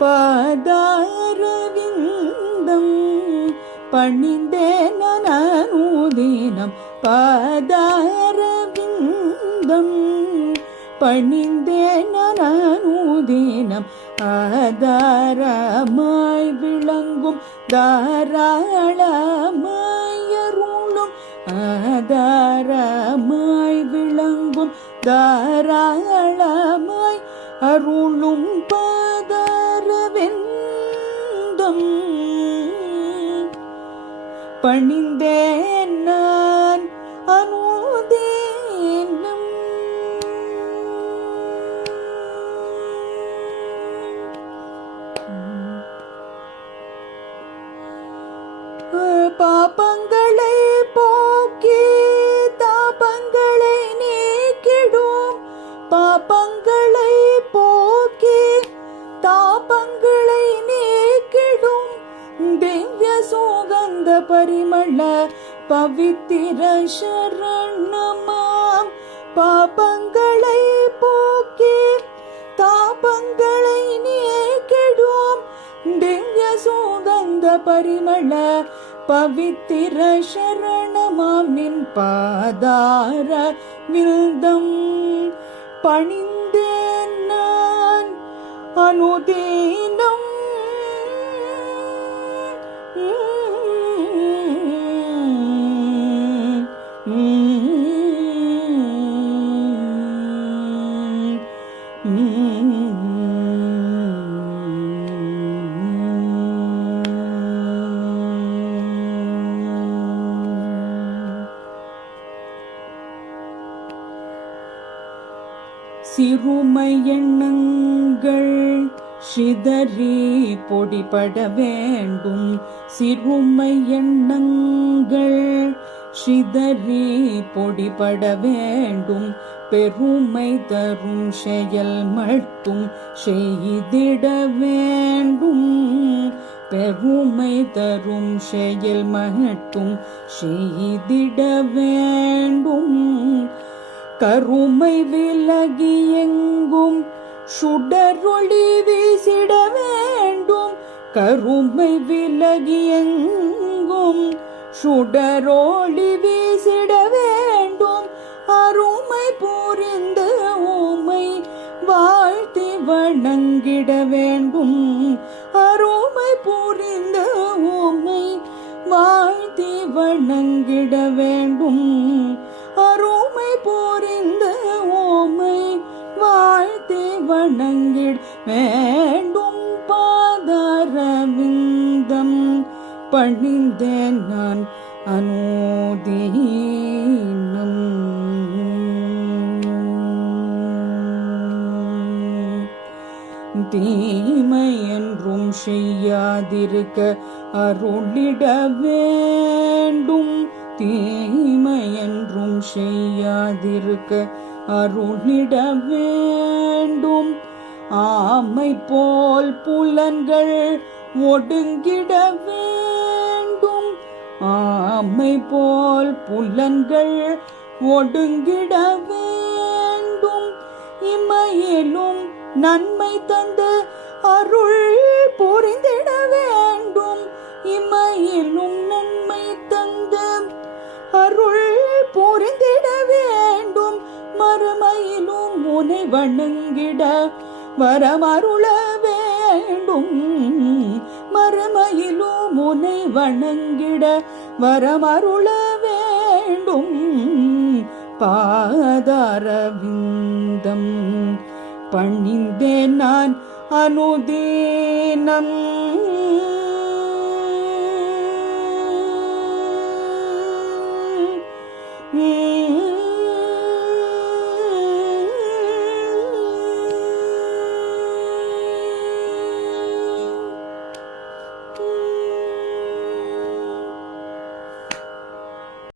பாதாரவிந்தம் பணிந்தேன் நான் அனுதினம் பாதாரவிந்தம் பணிந்தேன் நான் அனுதினம் ஆதாரமாய் விளங்கும் தாராளமாய் அருளும் ஆதாரமாய் விளங்கும் தாராளமாய் அருளும் பாதாரவிந்தம் பணிந்தேன் நான் அனுதினம். பாபங்களை போக்கி தாபங்களை நீக்கிடும் பாபங்களை போக்கி தாபங்களை நீக்கிடும் திவ்ய சுகந்த பரிமள பவித்திர சரணமாம் பாபங்களை போக்கி தாபங்களை நீக்கிடும் திவ்ய சுகந்த பரிமள பவித்திர சரணமாம் நின் பாதார வில்தம் பணிந்தேன் நான் அனுதினம். சிறுமை எண்ணங்கள் சிதறி பொடிபட வேண்டும் சிறுமை எண்ணங்கள் சிதறி பொடிபட வேண்டும் பெருமை தரும் செயல் மட்டும் செய்திட வேண்டும் பெருமை தரும் செயல் மட்டும் செய்திட வேண்டும் கருமை விலகி எங்கும் சுடரொளி வீசிட வேண்டும் கருமை விலகி எங்கும் சுடரொளி வீசிட வேண்டும் அருமை புரிந்த ஊமை வாழ்த்தி வணங்கிட வேண்டும் அருமை புரிந்த ஊமை வாழ்த்தி வணங்கிட வேண்டும் அருமை புரிந்த ஊமை வாழ்த்தி வணங்கிட வேண்டும் பாதாரவிந்தம் பணிந்தேன் நான் அனுதினம். தீமை என்றும் செய்யாதிருக்க அருளிட வேண்டும் தீமை என்றும் செய்யாதிருக்க அருளிட வேண்டும் ஆமை போல் புலன்கள் ஒடுங்கிட வேண்டும் ஆமை போல் புலன்கள் ஒடுங்கிட வேண்டும் இமையிலும் நன்மை தந்து அருள் புரிந்திட வேண்டும் இமையிலும் நன்மை தந்து அருள் புரிந்திட வேண்டும் மறுமையிலும் உனை வணங்கிட வரமருள வேண்டும் மறுமையிலும் உனை வணங்கிட வரமருள வேண்டும் பாதாரவிந்தம் பணிந்தேன் நான் அனுதினம்.